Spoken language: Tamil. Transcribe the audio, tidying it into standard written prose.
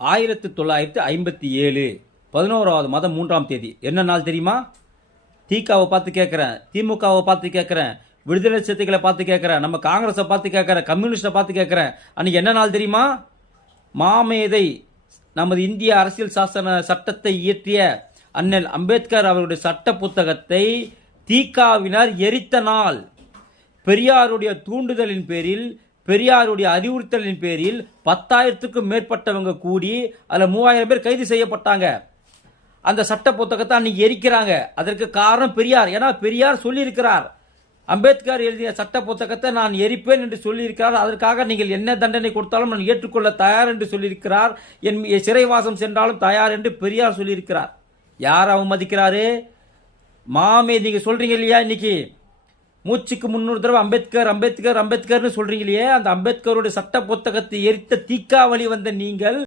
1957 11வது மாதம் 3ஆம் தேதி என்ன நாள் தெரியுமா? திகாவை பார்த்து கேட்குறேன், திமுகவை பார்த்து கேட்குறேன், விடுதலை சிறுத்தைகளை பார்த்து கேட்குறேன், நம்ம காங்கிரஸை பார்த்து கேட்குறேன், கம்யூனிஸ்டை பார்த்து கேட்குறேன். அன்றைக்கி என்ன நாள் தெரியுமா? மாமேதை நமது இந்திய அரசியல் சாசன சட்டத்தை இயற்றிய அண்ணல் அம்பேத்கர் அவருடைய சட்ட புத்தகத்தை திகாவினர் எரித்த நாள். பெரியாருடைய தூண்டுதலின் பேரில், பெரியாருடைய அறிவுறுத்தலின் பேரில் 10,000க்கும் மேற்பட்டவங்க கூடி அதில் 3,000 பேர் கைது செய்யப்பட்டாங்க. அந்த சட்ட புத்தகத்தை அன்னைக்கு எரிக்கிறாங்க. அதற்கு காரணம் பெரியார். ஏன்னா பெரியார் சொல்லியிருக்கிறார், அம்பேத்கர் எழுதிய சட்ட புத்தகத்தை நான் எரிப்பேன் என்று சொல்லியிருக்கிறார். அதற்காக நீங்கள் என்ன தண்டனை கொடுத்தாலும் நான் ஏற்றுக்கொள்ள தயார் என்று சொல்லியிருக்கிறார். என் சிறைவாசம் சென்றாலும் தயார் என்று பெரியார் சொல்லியிருக்கிறார். யார் அவமதிக்கிறாரு? மாமே நீங்க சொல்றீங்க இல்லையா, இன்னைக்கு மூச்சுக்கு 300 தடவை அம்பேத்கர் அம்பேத்கர் அம்பேத்கர்னு சொல்றீங்க இல்லையே, அந்த அம்பேத்கருடைய சட்ட புத்தகத்தை எரித்த திகா வழி வந்த நீங்கள்